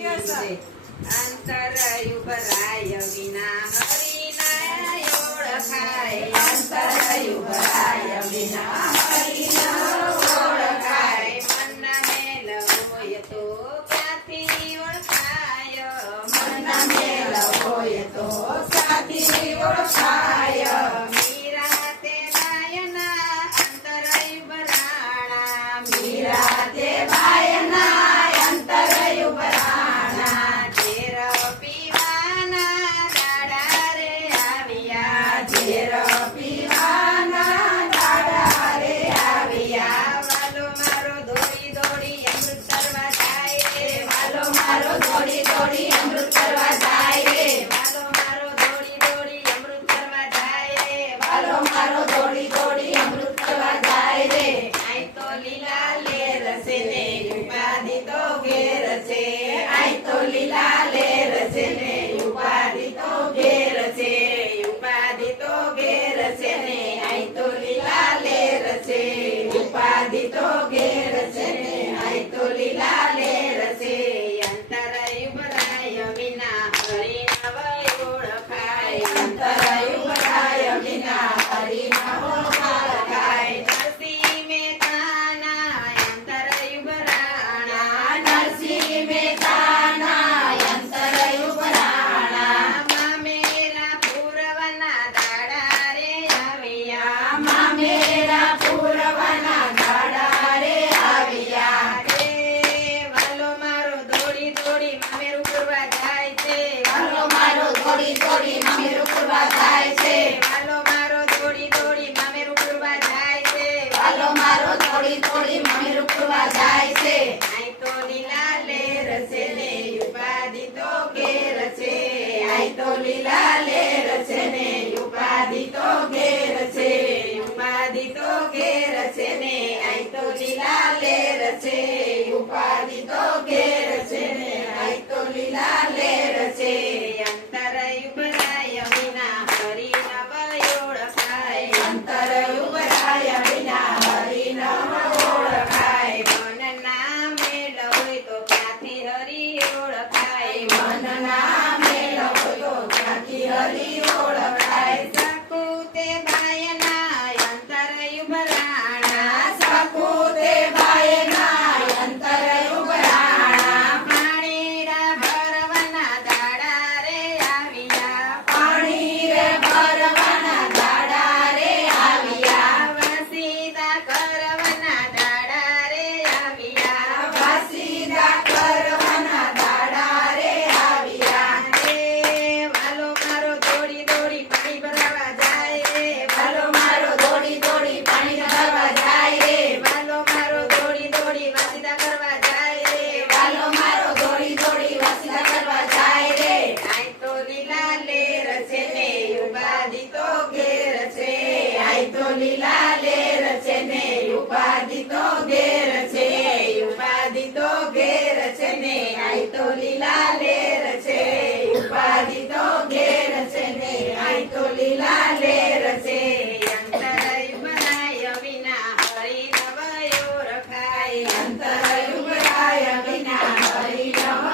અંતરયું ભરાય વિના હરિના ઓળખાય. અંતરયું ભરાય વિના હરિના ઓળખાય. મનના મેલ હોય તો ક્યાંથી ઓળખાય. મનના મેલ હોય તો ક્યાંથી ઓળખાય. મીરા તે બાયના અંતરયું ભરાણા. મીરા તે બાયના અંતરયું ભરાણા. ઝેર પીવાના દાડા રે આવ્યા. ઝેર પીવાના દાડા રે આવ્યા. વાલો મારો દોડી દોડી અમૃત કરવા જાય રે. વાલો મારો દોડી દોડી અમૃત કરવા જાય રે. વાલો મારો દોડી દોડી અમૃત કરવા જાય રે. વાલો મારો દોડી દોડી અમૃત કરવા જાય રે. આઈ તો લીલા લેર છે ને ઉપાધિ તો ઘેર છે. આઈ તો લીલા લેર છે ને ઉપાધિ તો ઘેર છે. ઉપાધિ તો ઘેર છે ને આઈ તો લીલા લેર છે. ઉપાધિ તો ઘેર છે ને આઈ તો લીલા લેર છે. અંતરયું ભરાય વિના હરિ નવ ઓળખાય. અંતરયું ભરાય વિના હરિ નવ ઓળખાય. નરસિંહ મહેતાના અંતરયું ભરાણા. નરસિંહ મહેતાના અંતરયું ભરાણા. મામેરા પૂરવના દાડા રે આવ્યા. મામેરા પૂરવના દાડા રે આવ્યા. રે વાલો મારો દોડી દોડી મામેરું કરવા જાય છે. વાલો મારો દોડી દોડી મામેરું કરવા જાય છે. વાલો મારો દોડી દોડી મામેરું કરવા જાય છે. વાલો મારો દોડી દોડી મામેરું કરવા જાય છે. આઈ તો લીલા લેર છે ને ઉપાધિ તો ઘેર છે. આઈ તો લીલા લેર છે ને ઉપાધિ તો ઘેર છે. ઉપાધિ તો ઘેર છે ને આઈ તો લીલા લેર છે. ઉપાધિ તો ઘેર છે ને આઈ તો લીલા લેર છે. અંતરયું ભરાય વિના હરિ નવ ઓળખાય. અંતરયું ભરાય વિના હરિ નવ ઓળખાય. મનના મેલ હોય તો ક્યાંથી હરિ ઓળખાય. મનના મેલ હોય તો ક્યાંથી હરિ ઓળખાય. સકુતે બાયના અંતરયું ભરાણા. સકુતે બાયના અંતરયું ભરાણા. પાણીરા ભરવાના દાડા રે આવ્યા. પાણી રે ભરવાના દાડા રે આવ્યા. વાસીદા કરવાના દાડા રે આવ્યા. વાસીદા કરવાના દાડા રે આવ્યા. રે વાલો મારો દોડી દોડી પાણી ભરવા જાય રે. વાલો મારો દોડી દોડી પાણી ભરવા જાય રે. વાલો મારો દોડી દોડી વાસીદા કરવા જાય રે. વાલો મારો દોડી દોડી વાસીદા કરવા જાય રે. આઈ તો લીલા લેર છે ને ઉપાધિ તો ઘેર છે. આઈ તો લીલા લેર છે ને ઉપાધિ તો ઘેર છે. ઉપાધિ તો ઘેર છે ને આઈ તો લીલા લેર છે. ઉપાધિ તો ઘેર છે ને આઈ તો લીલા લેર છે. અંતરયું ભરાય વિના હરિ નવ ઓળખાય. અંતરયું ભરાય વિના હરિ નવ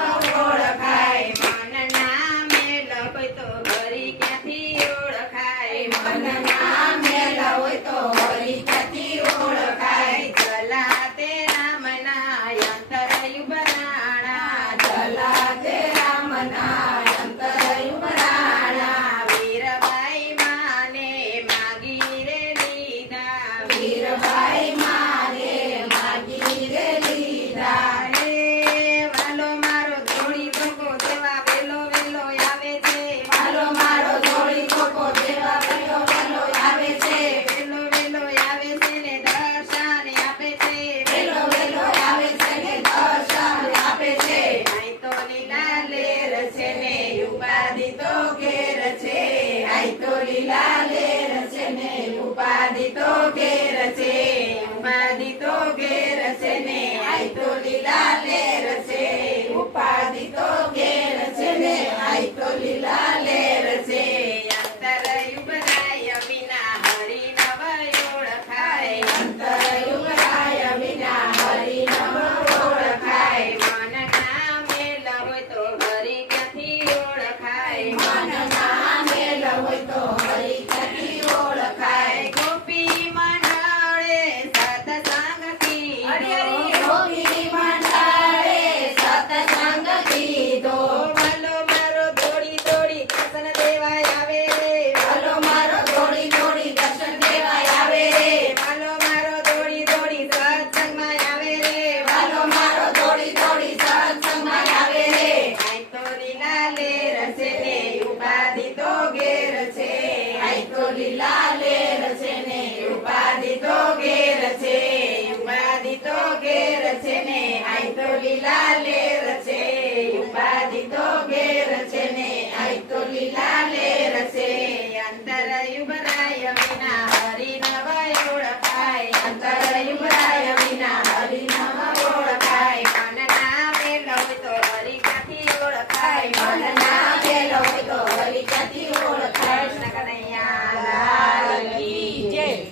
ઓળખાય. મનના મેલ હોય તો હરિ ક્યાંથી ઓળખાય. મનના મેલ હોય તો હરિ ક્યાંથી ઓળખાય. ચલા તે રામના અંતરયું ભરાણા. ચલા તે રામના